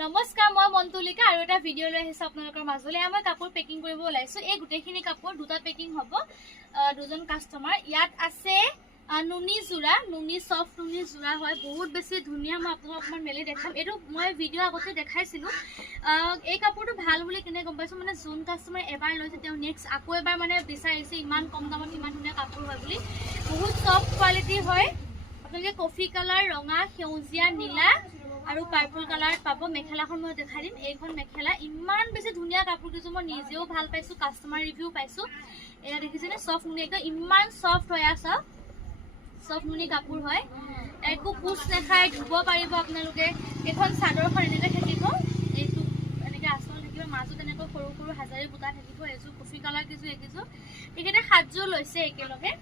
নমস্কাৰ, মই মন্তুলিকা আৰু এটা ভিডিঅ' লৈ আহিছো আপোনালোকৰ মাজলৈ। মই কাপোৰ পেকিং কৰিব ওলাইছো। এই গোটেইখিনি কাপোৰ দুটা পেকিং হ'ব, দুজন কাষ্টমাৰ। ইয়াত আছে নুনি যোৰা, নুনি সফ্ট নুনি যোৰা হয়, বহুত বেছি ধুনীয়া। মই আপোনালোকক অকণমান মেলি দেখাম। এইটো মই ভিডিঅ' আগতে দেখাইছিলোঁ। এই কাপোৰটো ভাল বুলি কেনে গম পাইছোঁ, মানে যোন কাষ্টমাৰ এবাৰ লৈছে তেওঁ নেক্সট আকৌ এবাৰ মানে বিচাৰিছে, ইমান কম দামত ইমান ধুনীয়া কাপোৰ হয় বুলি। বহুত সফ্ট কোৱালিটি হয়। আপোনালোকে কফি কালাৰ, ৰঙা, সেউজীয়া, নীলা আৰু পাৰ্পল কালাৰ পাব। মেখেলাখন মই দেখাই দিম। এইখন মেখেলা ইমান বেছি ধুনীয়া কাপোৰ কিছু, মই নিজেও ভাল পাইছোঁ, কাষ্টমাৰ ৰিভিউ পাইছোঁ। এয়া দেখিছেনে, চফ্ট নুনি, একদম ইমান চফ্ট হয়। চাওক, চফ্ট নুনি কাপোৰ হয়, একো কোচ নাখায়, ধুব পাৰিব আপোনালোকে। এইখন চাদৰখন এনেকৈ থাকিব, এইটো এনেকৈ আঁচল থাকিব, মাজত এনেকৈ সৰু সৰু হাজাৰী বুটা থাকিব। এযোৰ কফি কালাৰ কেইযোৰ, এইকেইযোৰ তেখেতে 7যোৰ লৈছে একেলগে।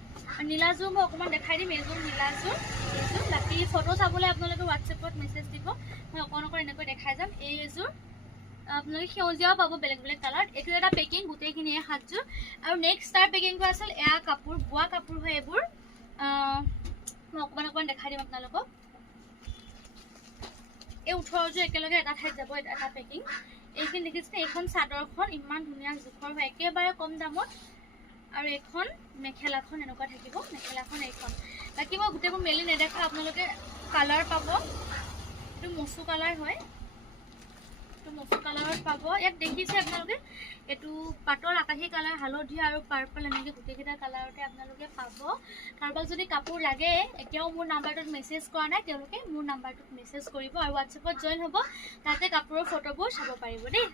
নীলাযোৰ মই অকণমান দেখাই দিম। এইযোৰ নীলাযোৰ, এইযোৰ বাকী ফটো চাবলৈ আপোনালোকে হোৱাটছএপত মেছেজ দিব, মই অকণ অকণ এনেকৈ দেখাই যাম। এইযোৰ আপোনালোকে সেউজীয়াও পাব, বেলেগ বেলেগ কালাৰ। এইটো এটা পেকিং, গোটেইখিনিয়ে 7যোৰ। আৰু নেক্সট তাৰ পেকিংটো আছিল এয়া কাপোৰ, বোৱা কাপোৰ হয় এইবোৰ। মই অকণমান অকণমান দেখাই দিম আপোনালোকক। এই 18যোৰ একেলগে এটা ঠাইত যাব, এটা পেকিং। এইখিনি দেখিছে, এইখন চাদৰখন ইমান ধুনীয়া জোখৰ হয়, একেবাৰে কম দামত। আৰু এইখন মেখেলাখন এনেকুৱা থাকিব, মেখেলাখন এইখন। বাকী মই গোটেইবোৰ মেলি নেদেখা, আপোনালোকে কালাৰ পাব। এইটো মচু কালাৰ হয়, এইটো মচু কালাৰত পাব। ইয়াত দেখিছে আপোনালোকে, এইটো পাটৰ আকাশী কালাৰ, হালধীয়া আৰু পাৰ্পল, এনেকৈ গোটেইকেইটা কালাৰতে আপোনালোকে পাব। কাৰোবাক যদি কাপোৰ লাগে, এতিয়াও মোৰ নাম্বাৰটোত মেছেজ কৰা নাই, তেওঁলোকে মোৰ নাম্বাৰটোত মেছেজ কৰিব আৰু হোৱাটছএপত জইন হ'ব, তাতে কাপোৰৰ ফটোবোৰ চাব পাৰিব দেই।